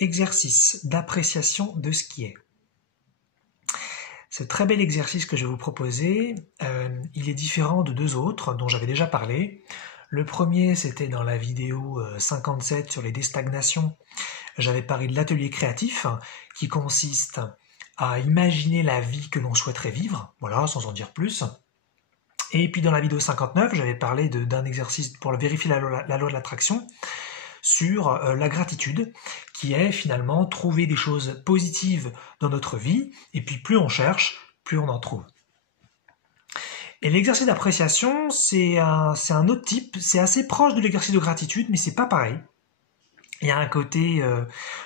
exercice d'appréciation de ce qui est. Ce très bel exercice que je vais vous proposer, il est différent de deux autres dont j'avais déjà parlé. Le premier, c'était dans la vidéo 57 sur les déstagnations. J'avais parlé de l'atelier créatif qui consiste à imaginer la vie que l'on souhaiterait vivre, voilà, sans en dire plus. Et puis dans la vidéo 59, j'avais parlé d'un exercice pour vérifier la loi de l'attraction sur la gratitude, qui est finalement trouver des choses positives dans notre vie, et puis plus on cherche, plus on en trouve. Et l'exercice d'appréciation, c'est un autre type, c'est assez proche de l'exercice de gratitude, mais c'est pas pareil. Il y a un côté,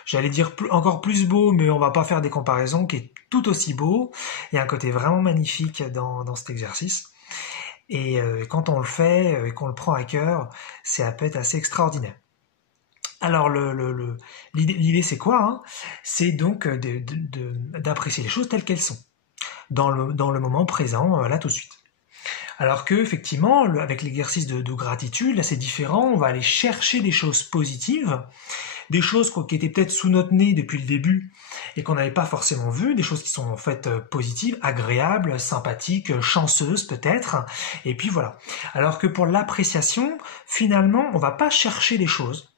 j'allais dire encore plus beau, mais on va pas faire des comparaisons, qui est tout aussi beau. Il y a un côté vraiment magnifique dans cet exercice. Et quand on le fait et qu'on le prend à cœur, ça peut être assez extraordinaire. Alors l'idée c'est quoi, hein? C'est donc d'apprécier les choses telles qu'elles sont, dans le moment présent, là tout de suite. Alors que effectivement, avec l'exercice de gratitude, là c'est différent, on va aller chercher des choses positives, des choses qui étaient peut-être sous notre nez depuis le début et qu'on n'avait pas forcément vues, des choses qui sont en fait positives, agréables, sympathiques, chanceuses peut-être, et puis voilà. Alors que pour l'appréciation, finalement, on va pas chercher des choses,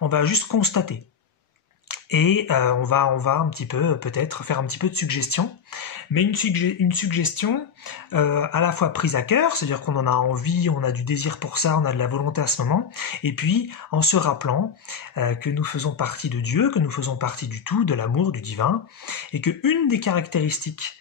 on va juste constater. Et on va un petit peu, peut-être, faire un petit peu de suggestion, mais une suggestion à la fois prise à cœur, c'est-à-dire qu'on en a envie, on a du désir pour ça, on a de la volonté à ce moment, et puis en se rappelant que nous faisons partie de Dieu, que nous faisons partie du tout, de l'amour, du divin, et que une des caractéristiques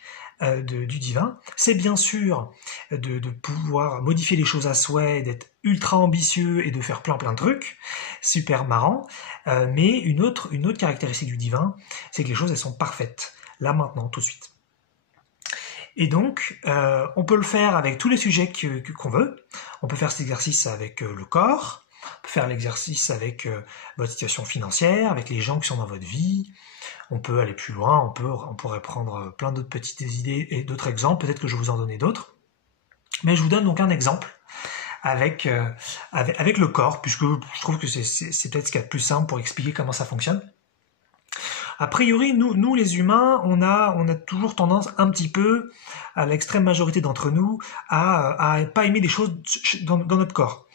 du divin, c'est bien sûr de pouvoir modifier les choses à souhait, d'être ultra ambitieux et de faire plein de trucs, super marrant, mais une autre caractéristique du divin, c'est que les choses elles sont parfaites, là maintenant, tout de suite. Et donc, on peut le faire avec tous les sujets qu'on veut, on peut faire cet exercice avec le corps, on peut faire l'exercice avec votre situation financière, avec les gens qui sont dans votre vie. On peut aller plus loin, on pourrait prendre plein d'autres petites idées et d'autres exemples, peut-être que je vais vous en donner d'autres. Mais je vous donne donc un exemple avec le corps, puisque je trouve que c'est peut-être ce qu'il y a de plus simple pour expliquer comment ça fonctionne. A priori, nous les humains, on a toujours tendance un petit peu, à l'extrême majorité d'entre nous, à pas aimer des choses dans notre corps.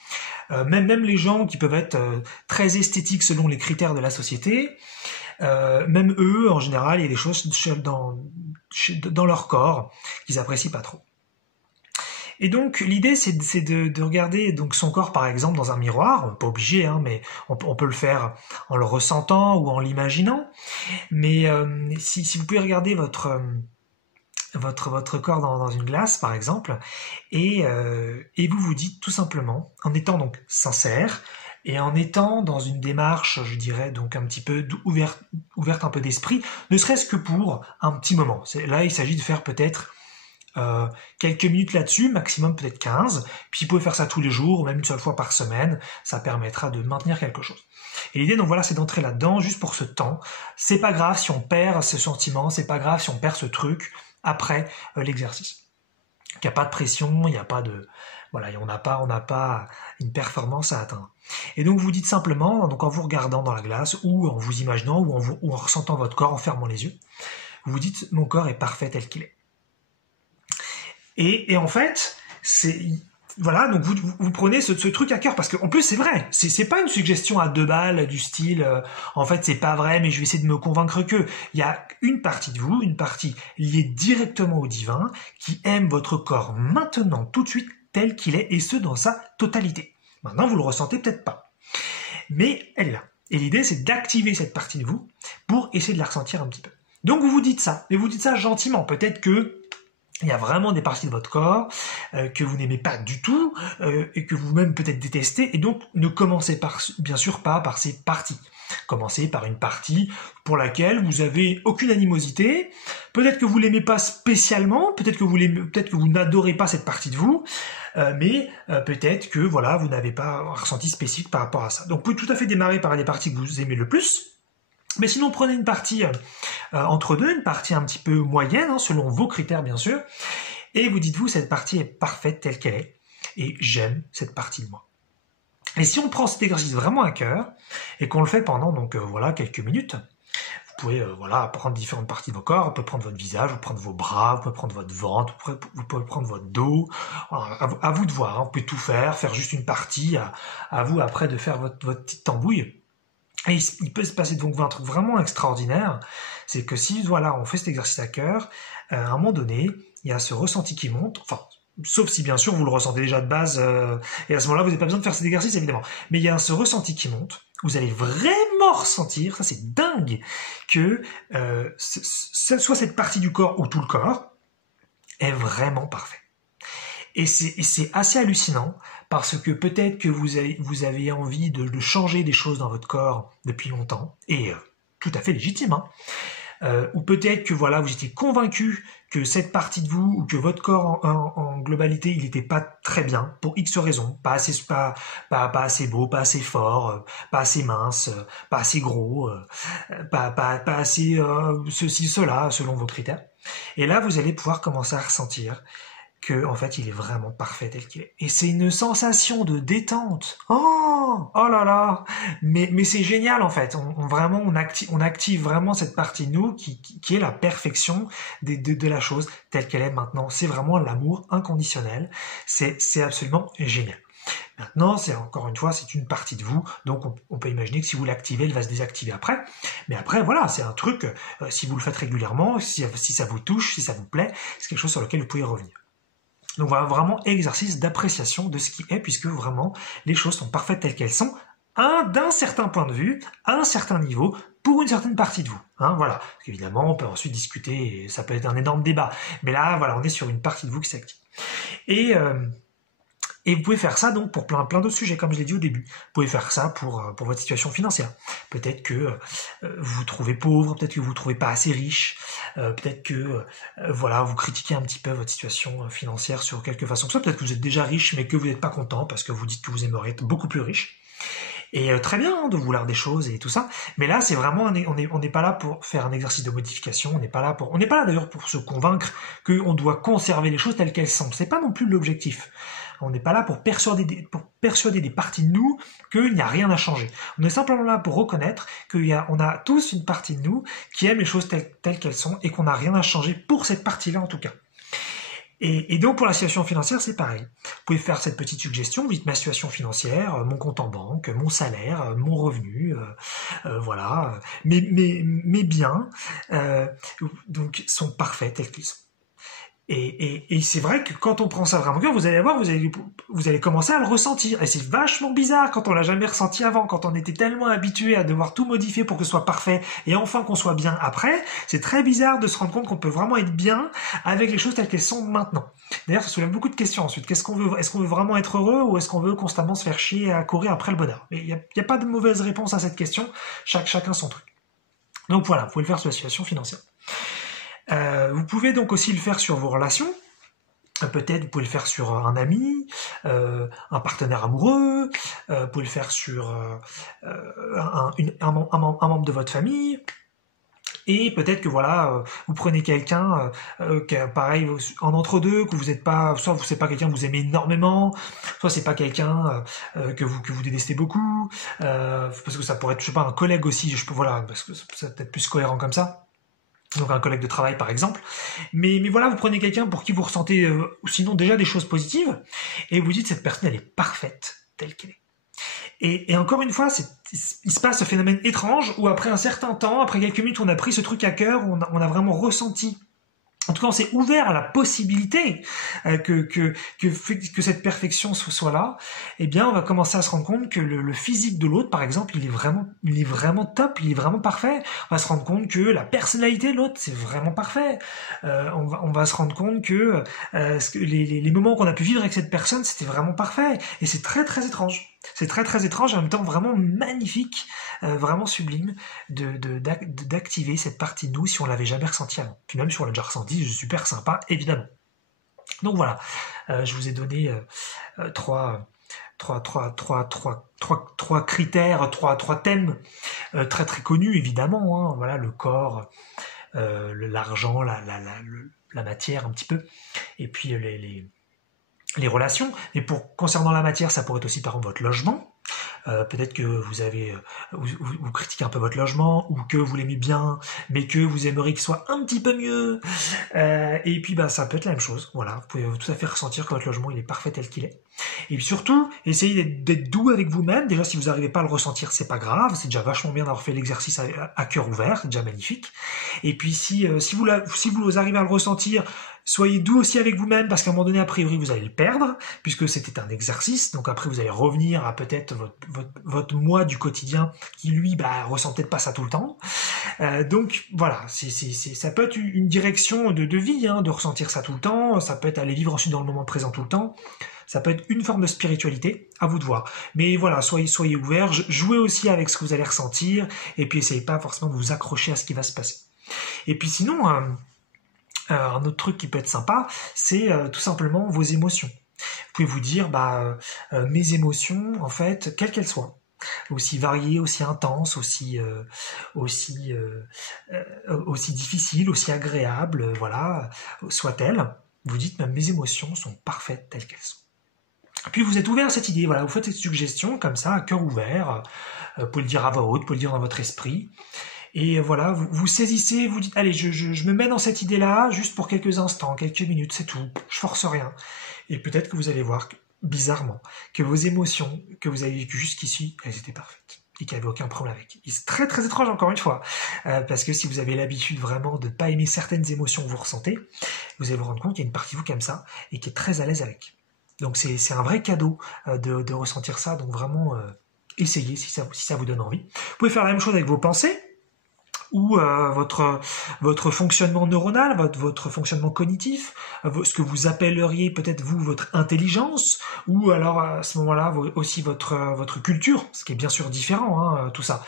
Même les gens qui peuvent être très esthétiques selon les critères de la société, même eux, en général, il y a des choses dans leur corps qu'ils apprécient pas trop. Et donc l'idée c'est de regarder donc son corps par exemple dans un miroir, pas obligé, hein, mais on peut le faire en le ressentant ou en l'imaginant. Mais si vous pouvez regarder votre corps dans une glace par exemple, et vous vous dites tout simplement, en étant donc sincère, et en étant dans une démarche, je dirais, donc un petit peu ouverte un peu d'esprit, ne serait-ce que pour un petit moment. Là, il s'agit de faire peut-être quelques minutes là-dessus, maximum peut-être 15, puis vous pouvez faire ça tous les jours, ou même une seule fois par semaine, ça permettra de maintenir quelque chose. Et l'idée, donc voilà, c'est d'entrer là-dedans, juste pour ce temps. C'est pas grave si on perd ce sentiment, c'est pas grave si on perd ce truc après l'exercice. Il n'y a pas de pression, il n'y a pas de... Voilà, on n'a pas une performance à atteindre. Et donc vous dites simplement, donc en vous regardant dans la glace, ou en vous imaginant, ou en ressentant votre corps, en fermant les yeux, vous vous dites, mon corps est parfait tel qu'il est. Et en fait, voilà, donc vous prenez ce truc à cœur, parce qu'en plus c'est vrai, c'est pas une suggestion à 2 balles du style, en fait c'est pas vrai, mais je vais essayer de me convaincre que. Il y a une partie de vous, une partie liée directement au divin, qui aime votre corps maintenant, tout de suite, tel qu'il est, et ce dans sa totalité. Maintenant vous le ressentez peut-être pas, mais elle est là. Et l'idée c'est d'activer cette partie de vous pour essayer de la ressentir un petit peu. Donc vous vous dites ça, mais vous dites ça gentiment, peut-être que il y a vraiment des parties de votre corps que vous n'aimez pas du tout et que vous-même peut-être détestez, et donc ne commencez bien sûr pas par ces parties. Commencez par une partie pour laquelle vous avez aucune animosité, peut-être que vous l'aimez pas spécialement, peut-être que vous n'adorez pas cette partie de vous, mais peut-être que voilà, vous n'avez pas un ressenti spécifique par rapport à ça. Donc vous pouvez tout à fait démarrer par les parties que vous aimez le plus. Mais sinon, prenez une partie entre deux, une partie un petit peu moyenne, hein, selon vos critères bien sûr, et vous dites-vous, cette partie est parfaite telle qu'elle est, et j'aime cette partie de moi. Et si on prend cet exercice vraiment à cœur, et qu'on le fait pendant donc voilà quelques minutes, vous pouvez voilà prendre différentes parties de vos corps, vous pouvez prendre votre visage, vous pouvez prendre vos bras, vous pouvez prendre votre ventre, vous pouvez prendre votre dos, à vous de voir, hein, vous pouvez tout faire juste une partie, à vous après de faire votre petite tambouille. Et il peut se passer donc un truc vraiment extraordinaire, c'est que si voilà on fait cet exercice à cœur, à un moment donné, il y a ce ressenti qui monte, enfin sauf si bien sûr vous le ressentez déjà de base, et à ce moment-là vous n'avez pas besoin de faire cet exercice évidemment, mais il y a ce ressenti qui monte, vous allez vraiment ressentir, ça c'est dingue, que soit cette partie du corps ou tout le corps est vraiment parfait. Et c'est assez hallucinant parce que peut-être que vous avez envie de changer des choses dans votre corps depuis longtemps, et tout à fait légitime, hein. Ou peut-être que voilà, vous étiez convaincu que cette partie de vous ou que votre corps en globalité, il n'était pas très bien pour X raisons, pas assez beau, pas assez fort, pas assez mince, pas assez gros, pas assez ceci, cela, selon vos critères. Et là, vous allez pouvoir commencer à ressentir que en fait il est vraiment parfait tel qu'il est. Et c'est une sensation de détente. Oh là là, mais c'est génial en fait. On active vraiment cette partie de nous qui est la perfection de la chose telle qu'elle est maintenant. C'est vraiment l'amour inconditionnel. C'est absolument génial. Maintenant, c'est encore une fois, c'est une partie de vous, donc on peut imaginer que si vous l'activez, elle va se désactiver après. Mais après, voilà, c'est un truc, si vous le faites régulièrement, si ça vous touche, si ça vous plaît, c'est quelque chose sur lequel vous pouvez revenir. Donc voilà, vraiment exercice d'appréciation de ce qui est, puisque vraiment les choses sont parfaites telles qu'elles sont, d'un certain point de vue, à un certain niveau, pour une certaine partie de vous. Hein, voilà. Parce qu'évidemment, on peut ensuite discuter, et ça peut être un énorme débat. Mais là, voilà, on est sur une partie de vous qui s'active. Et vous pouvez faire ça donc pour plein d'autres sujets, comme je l'ai dit au début. Vous pouvez faire ça pour votre situation financière. Peut-être que vous vous trouvez pauvre, peut-être que vous vous trouvez pas assez riche, peut-être que voilà, vous critiquez un petit peu votre situation financière sur quelque façon. Soit peut-être que vous êtes déjà riche, mais que vous n'êtes pas content parce que vous dites que vous aimeriez être beaucoup plus riche. Et très bien hein, de vouloir des choses et tout ça, mais là c'est vraiment on n'est pas là pour faire un exercice de modification, on n'est pas là d'ailleurs pour se convaincre qu'on doit conserver les choses telles qu'elles sont. C'est pas non plus l'objectif. On n'est pas là pour persuader des parties de nous qu'il n'y a rien à changer. On est simplement là pour reconnaître qu'on a tous une partie de nous qui aime les choses telles qu'elles sont et qu'on n'a rien à changer pour cette partie-là en tout cas. Et donc pour la situation financière, c'est pareil. Vous pouvez faire cette petite suggestion, vous dites ma situation financière, mon compte en banque, mon salaire, mon revenu, voilà, mes biens, donc sont parfaits tels qu'ils sont. Et c'est vrai que quand on prend ça vraiment bien, vous allez voir, vous allez commencer à le ressentir. Et c'est vachement bizarre quand on l'a jamais ressenti avant, quand on était tellement habitué à devoir tout modifier pour que ce soit parfait, et enfin qu'on soit bien après. C'est très bizarre de se rendre compte qu'on peut vraiment être bien avec les choses telles qu'elles sont maintenant. D'ailleurs, ça soulève beaucoup de questions ensuite. Qu'est-ce qu'on veut? Est-ce qu'on veut vraiment être heureux ou est-ce qu'on veut constamment se faire chier à courir après le bonheur? Mais il y a pas de mauvaise réponse à cette question. Chacun son truc. Donc voilà, vous pouvez le faire sur la situation financière. Vous pouvez donc aussi le faire sur vos relations. Peut-être vous pouvez le faire sur un ami, un partenaire amoureux, vous pouvez le faire sur un membre de votre famille. Et peut-être que voilà, vous prenez quelqu'un qui est pareil en entre-deux, que vous n'êtes pas, soit c'est pas quelqu'un que vous aimez énormément, soit c'est pas quelqu'un que vous détestez beaucoup, parce que ça pourrait être, je sais pas, un collègue aussi, voilà, parce que c'est peut-être plus cohérent comme ça. Donc un collègue de travail par exemple, mais voilà, vous prenez quelqu'un pour qui vous ressentez sinon déjà des choses positives, et vous dites cette personne elle est parfaite telle qu'elle est. Et encore une fois, il se passe ce phénomène étrange où après un certain temps, après quelques minutes, on a pris ce truc à cœur, on a vraiment ressenti. En tout cas, on s'est ouvert à la possibilité que cette perfection soit là. Eh bien, on va commencer à se rendre compte que le physique de l'autre, par exemple, il est vraiment top, il est vraiment parfait. On va se rendre compte que la personnalité de l'autre, c'est vraiment parfait. On va se rendre compte que les moments qu'on a pu vivre avec cette personne, c'était vraiment parfait. Et c'est très très étrange. C'est très très étrange et en même temps vraiment magnifique, vraiment sublime d'activer cette partie de nous si on l'avait jamais ressenti avant. Puis même si on l'a déjà ressenti, c'est super sympa, évidemment. Donc voilà, je vous ai donné trois critères, trois thèmes très très connus évidemment. Hein, voilà, le corps, l'argent, la matière un petit peu, et puis les relations. Et concernant la matière, ça pourrait être aussi par exemple votre logement. peut-être que vous critiquez un peu votre logement, ou que vous l'aimez bien, mais que vous aimeriez qu'il soit un petit peu mieux. Et puis bah ça peut être la même chose. Voilà, vous pouvez tout à fait ressentir que votre logement il est parfait tel qu'il est. Et puis surtout, essayez d'être doux avec vous-même. Déjà, si vous n'arrivez pas à le ressentir, c'est pas grave. C'est déjà vachement bien d'avoir fait l'exercice à cœur ouvert. C'est déjà magnifique. Et puis si vous arrivez à le ressentir, soyez doux aussi avec vous-même, parce qu'à un moment donné, a priori, vous allez le perdre, puisque c'était un exercice. Donc après, vous allez revenir à peut-être votre moi du quotidien, qui lui, bah, ressent peut-être pas ça tout le temps. Donc voilà, ça peut être une direction de vie, hein, de ressentir ça tout le temps. Ça peut être aller vivre ensuite dans le moment présent tout le temps. Ça peut être une forme de spiritualité, à vous de voir. Mais voilà, soyez ouverts, jouez aussi avec ce que vous allez ressentir, et puis essayez pas forcément de vous accrocher à ce qui va se passer. Et puis sinon, un autre truc qui peut être sympa, c'est tout simplement vos émotions. Vous pouvez vous dire, mes émotions, en fait, quelles qu'elles soient, aussi variées, aussi intenses, aussi difficiles, aussi agréables, voilà, soient-elles, vous dites, mes émotions sont parfaites telles qu'elles sont. Puis vous êtes ouvert à cette idée, voilà, vous faites cette suggestion comme ça, à cœur ouvert, vous pouvez le dire à voix haute, vous pouvez le dire dans votre esprit, et voilà, vous saisissez, vous dites, allez, je me mets dans cette idée-là, juste pour quelques instants, quelques minutes, c'est tout, je force rien. Et peut-être que vous allez voir, bizarrement, que vos émotions que vous avez vécues jusqu'ici, elles étaient parfaites, et qu'il n'y avait aucun problème avec. Et c'est très très étrange encore une fois, parce que si vous avez l'habitude vraiment de ne pas aimer certaines émotions que vous ressentez, vous allez vous rendre compte qu'il y a une partie de vous comme ça, et qui est très à l'aise avec. Donc c'est un vrai cadeau de ressentir ça, donc vraiment essayez si ça vous donne envie. Vous pouvez faire la même chose avec vos pensées, ou votre fonctionnement neuronal, votre fonctionnement cognitif, ce que vous appelleriez peut-être vous votre intelligence, ou alors à ce moment-là aussi votre culture, ce qui est bien sûr différent, hein, tout ça.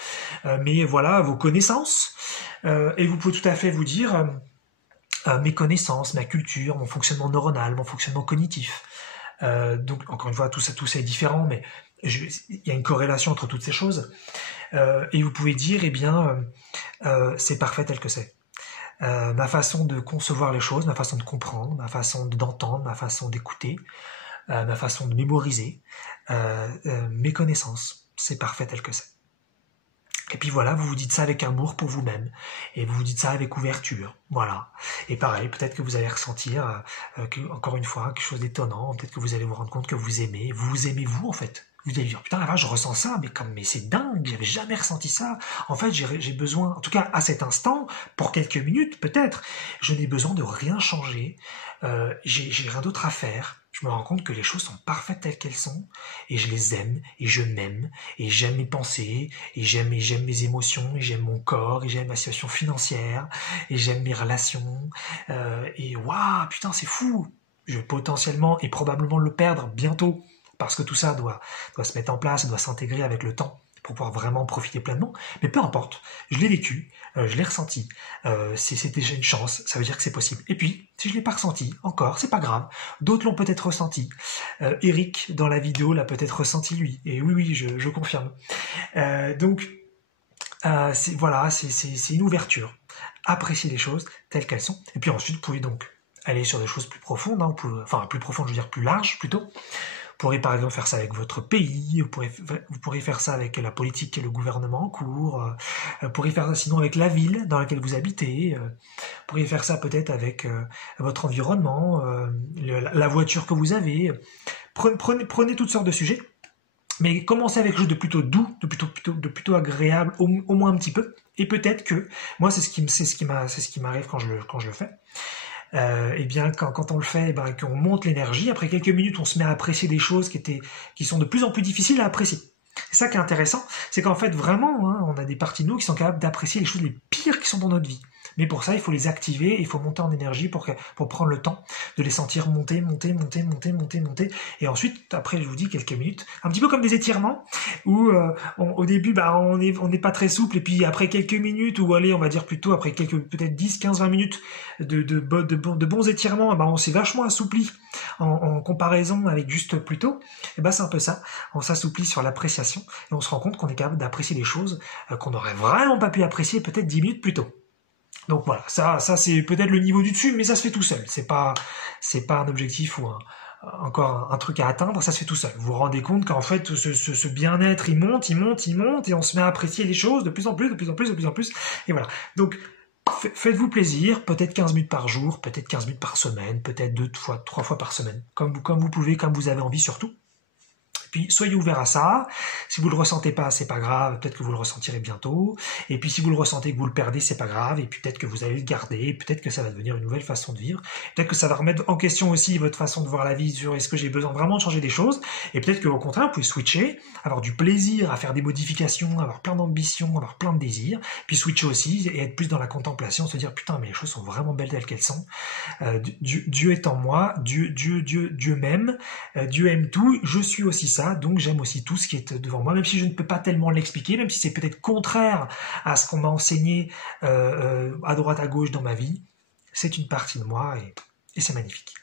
Mais voilà, vos connaissances, et vous pouvez tout à fait vous dire mes connaissances, ma culture, mon fonctionnement neuronal, mon fonctionnement cognitif. Donc encore une fois, tout ça est différent, mais il y a une corrélation entre toutes ces choses. Et vous pouvez dire, c'est parfait tel que c'est. Ma façon de concevoir les choses, ma façon de comprendre, ma façon d'entendre, ma façon d'écouter, ma façon de mémoriser, mes connaissances, c'est parfait tel que c'est. Et puis voilà, vous vous dites ça avec amour pour vous-même, et vous vous dites ça avec ouverture, voilà. Et pareil, peut-être que vous allez ressentir, encore une fois, quelque chose d'étonnant, peut-être que vous allez vous rendre compte que vous aimez vous en fait. Vous allez dire, putain, là, je ressens ça, mais c'est dingue, j'avais jamais ressenti ça. En fait, j'ai besoin, en tout cas à cet instant, pour quelques minutes peut-être, je n'ai besoin de rien changer, j'ai rien d'autre à faire. Je me rends compte que les choses sont parfaites telles qu'elles sont, et je les aime, et je m'aime, et j'aime mes pensées, et j'aime mes émotions, et j'aime mon corps, et j'aime ma situation financière, et j'aime mes relations, et waouh, putain, c'est fou. Je vais potentiellement et probablement le perdre bientôt, parce que tout ça doit se mettre en place, doit s'intégrer avec le temps pour pouvoir vraiment profiter pleinement. Mais peu importe, je l'ai vécu, je l'ai ressenti, c'est déjà une chance, ça veut dire que c'est possible. Et puis, si je ne l'ai pas ressenti encore, c'est pas grave, d'autres l'ont peut-être ressenti. Eric, dans la vidéo, l'a peut-être ressenti lui, et oui, je confirme. Donc, c'est une ouverture. Appréciez les choses telles qu'elles sont, et puis ensuite, vous pouvez donc aller sur des choses plus profondes, hein, plus profondes, je veux dire plus larges plutôt. Vous pourrez par exemple faire ça avec votre pays, vous pourrez faire ça avec la politique et le gouvernement en cours, vous pourrez faire ça sinon avec la ville dans laquelle vous habitez, vous pourriez faire ça peut-être avec votre environnement, la voiture que vous avez. Prenez toutes sortes de sujets, mais commencez avec quelque chose de plutôt doux, de plutôt agréable, au moins un petit peu. Et peut-être que, moi c'est ce qui m'arrive quand je le fais. Quand on le fait, qu'on monte l'énergie, après quelques minutes, on se met à apprécier des choses qui sont de plus en plus difficiles à apprécier. C'est ça qui est intéressant, c'est qu'en fait, vraiment, hein, on a des parties de nous qui sont capables d'apprécier les choses les pires qui sont dans notre vie. Mais pour ça, il faut les activer, il faut monter en énergie pour prendre le temps de les sentir monter. Et ensuite, après, je vous dis quelques minutes, un petit peu comme des étirements, où au début, on n'est pas très souple, et puis après quelques minutes, ou allez, on va dire plutôt après peut-être 10, 15, 20 minutes de bons étirements, on s'est vachement assoupli en comparaison avec juste plus tôt. Et c'est un peu ça, on s'assouplit sur l'appréciation, et on se rend compte qu'on est capable d'apprécier des choses qu'on n'aurait vraiment pas pu apprécier peut-être 10 minutes plus tôt. Donc voilà, ça c'est peut-être le niveau du dessus, mais ça se fait tout seul. C'est pas un objectif ou encore un truc à atteindre, ça se fait tout seul. Vous vous rendez compte qu'en fait, ce bien-être, il monte, il monte, il monte, et on se met à apprécier les choses de plus en plus, de plus en plus, de plus en plus, et voilà. Donc, faites-vous plaisir, peut-être 15 minutes par jour, peut-être 15 minutes par semaine, peut-être 2 fois, 3 fois par semaine, comme vous pouvez, comme vous avez envie surtout. Puis soyez ouvert à ça. Si vous le ressentez pas, c'est pas grave. Peut-être que vous le ressentirez bientôt. Et puis si vous le ressentez que vous le perdez, c'est pas grave. Et puis peut-être que vous allez le garder. Peut-être que ça va devenir une nouvelle façon de vivre. Peut-être que ça va remettre en question aussi votre façon de voir la vie sur est-ce que j'ai besoin vraiment de changer des choses. Et peut-être qu'au contraire, vous pouvez switcher, avoir du plaisir à faire des modifications, avoir plein d'ambitions, avoir plein de désirs. Puis switcher aussi et être plus dans la contemplation, se dire putain mais les choses sont vraiment belles telles qu'elles sont. Dieu est en moi. Dieu m'aime. Dieu aime tout. Je suis aussi ça. Donc j'aime aussi tout ce qui est devant moi, même si je ne peux pas tellement l'expliquer, même si c'est peut-être contraire à ce qu'on m'a enseigné à droite à gauche dans ma vie, c'est une partie de moi et c'est magnifique.